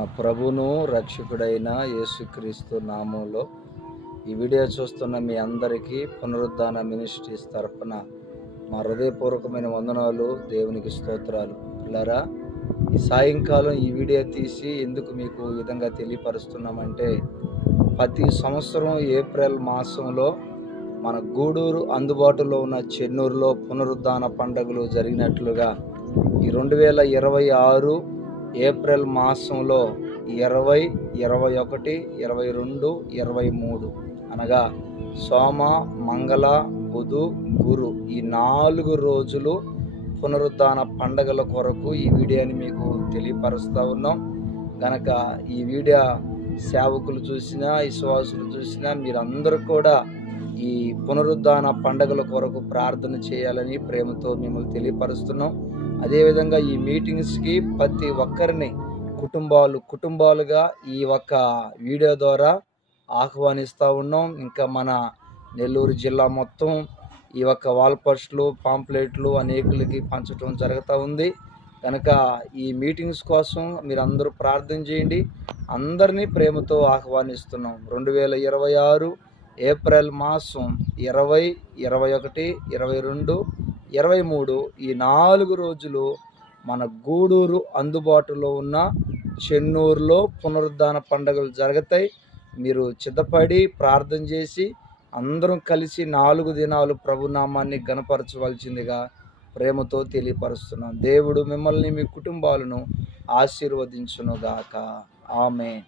ప్రభును రక్షకుడైన యేసుక్రీస్తు నామంలో ఈ వీడియో చూస్తున్న మీ అందరికీ పునరుద్ధాన మినిస్ట్రీస్ తరపున మా హృదయపూర్వకమైన వందనాలు, దేవునికి స్తోత్రాలు. పిల్లరా, ఈ సాయంకాలం ఈ వీడియో తీసి ఎందుకు మీకు ఈ విధంగా తెలియపరుస్తున్నామంటే, ప్రతి సంవత్సరం ఏప్రిల్ మాసంలో మన గూడూరు అందుబాటులో ఉన్న చెన్నూరులో పునరుద్ధాన పండుగలు జరిగినట్లుగా ఈ 2026 ఏప్రిల్ మాసంలో 20, 21, 22, 23 అనగా సోమ, మంగళ, బుధు, గురు ఈ 4 రోజులు పునరుద్ధాన పండగల కొరకు ఈ వీడియోని మీకు తెలియపరుస్తూ ఉన్నాం గనక ఈ వీడియో సేవకులు చూసినా, విశ్వాసులు చూసినా మీరందరూ కూడా ఈ పునరుద్ధాన పండగల కొరకు ప్రార్థన చేయాలని ప్రేమతో మిమ్మల్ని తెలియపరుస్తున్నాం. అదేవిధంగా ఈ మీటింగ్స్కి ప్రతి ఒక్కరిని కుటుంబాలుగా ఈ ఒక్క వీడియో ద్వారా ఆహ్వానిస్తూ ఉన్నాం. ఇంకా మన నెల్లూరు జిల్లా మొత్తం ఈ ఒక్క వాల్ పోస్టులు, పాంప్లెట్లు అనేకులకి పంచడం జరుగుతూ ఉంది కనుక ఈ మీటింగ్స్ కోసం మీరందరూ ప్రార్థన చేయండి. అందరినీ ప్రేమతో ఆహ్వానిస్తున్నాం. 2026 ఏప్రిల్ మాసం 20, 21, 22, 23 ఈ 4 రోజులు మన గూడూరు అందుబాటులో ఉన్న చెన్నూరులో పునరుద్ధాన పండుగలు జరుగుతాయి. మీరు సిద్ధపడి ప్రార్థన చేసి అందరం కలిసి 4 దినాలు ప్రభునామాన్ని ఘనపరచవలసిందిగా ప్రేమతో తెలియపరుస్తున్నాం. దేవుడు మిమ్మల్ని, మీ కుటుంబాలను ఆశీర్వదించునుగాక. ఆమేన్.